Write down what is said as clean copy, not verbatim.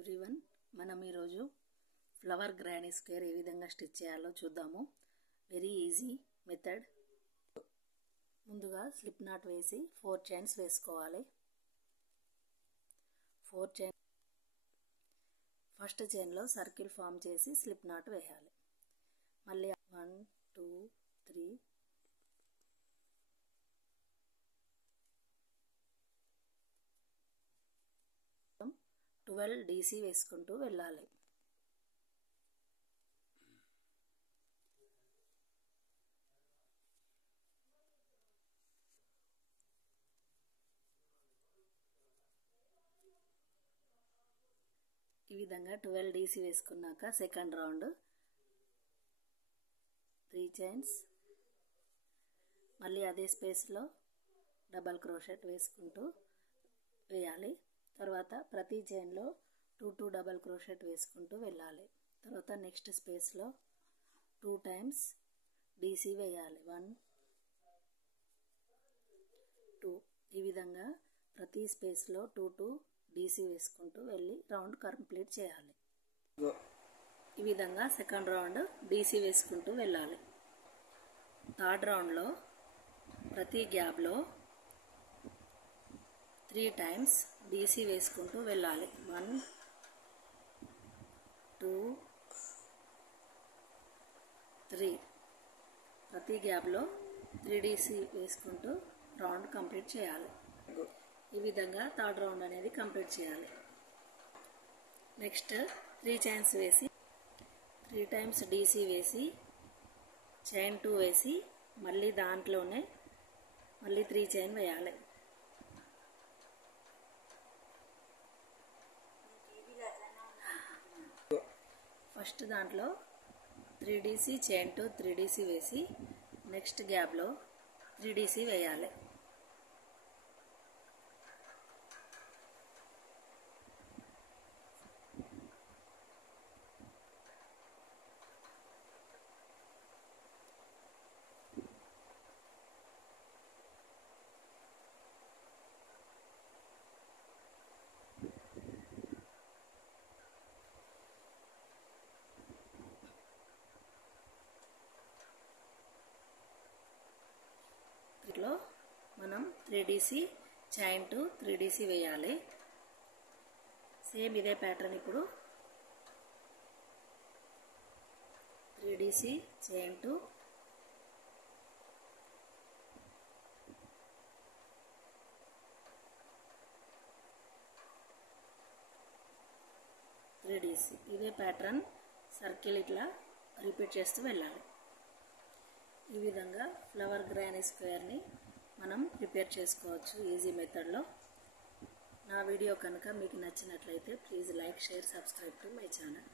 Everyone, మనం ఈరోజు flower granny square ఏ విధంగా స్టిచ్ చేయాలో చూద్దాము. Very easy method. ముందుగా స్లిప్ నాట్ వేసి 4 చైన్స్ వేసుకోవాలి. 4 చైన్ ఫస్ట్ చైన్లో సర్కిల్ ఫామ్ చేసి స్లిప్ నాట్ వేయాలి. మళ్ళీ 1 2 3 12 DC వేసుకుంటూ వెళ్ళాలి. ఈ విధంగా 12 DC వేసుకున్నాక సెకండ్ రౌండ్ 3 చైన్స్, మళ్ళీ అదే స్పేస్లో డబల్ క్రోషెట్ వేసుకుంటూ వేయాలి. తర్వాత ప్రతి చైన్లో 2 డబల్ క్రోషెట్ వేసుకుంటూ వెళ్ళాలి. తర్వాత నెక్స్ట్ స్పేస్లో 2 టైమ్స్ DC వేయాలి. 1 2 ఈ విధంగా ప్రతి స్పేస్లో 2 DC వేసుకుంటూ వెళ్ళి రౌండ్ కంప్లీట్ చేయాలి. ఈ విధంగా సెకండ్ రౌండ్ DC వేసుకుంటూ వెళ్ళాలి. థర్డ్ రౌండ్లో ప్రతి గ్యాప్లో 3 టైమ్స్ DC వేసుకుంటూ వెళ్ళాలి. 1 2 3 ప్రతి గ్యాప్లో 3 DC వేసుకుంటూ రౌండ్ కంప్లీట్ చేయాలి. ఈ విధంగా థర్డ్ రౌండ్ అనేది కంప్లీట్ చేయాలి. నెక్స్ట్ 3 చైన్స్ వేసి 3 టైమ్స్ DC వేసి చైన్ 2 వేసి మళ్ళీ దాంట్లోనే మళ్ళీ 3 చైన్ వేయాలి. ఫస్ట్ దాంట్లో 3 DC చైన్ 2 3 DC వేసి నెక్స్ట్ గ్యాప్లో 3 DC వేయాలి. లో మనం 3 DC చైన్ 2 3 DC వేయాలి. సేమ్ ఇదే ప్యాటర్న్ ఇప్పుడు 3 DC చైన్ 2 3 DC ఇదే ప్యాటర్న్ సర్కిల్ ఇట్లా రిపీట్ చేస్తూ వెళ్ళాలి. ఈ విధంగా ఫ్లవర్ గ్రానీ స్క్వేర్ని మనం ప్రిపేర్ చేసుకోవచ్చు ఈజీ మెథడ్లో. నా వీడియో కనుక మీకు నచ్చినట్లయితే please like, share, subscribe to my channel.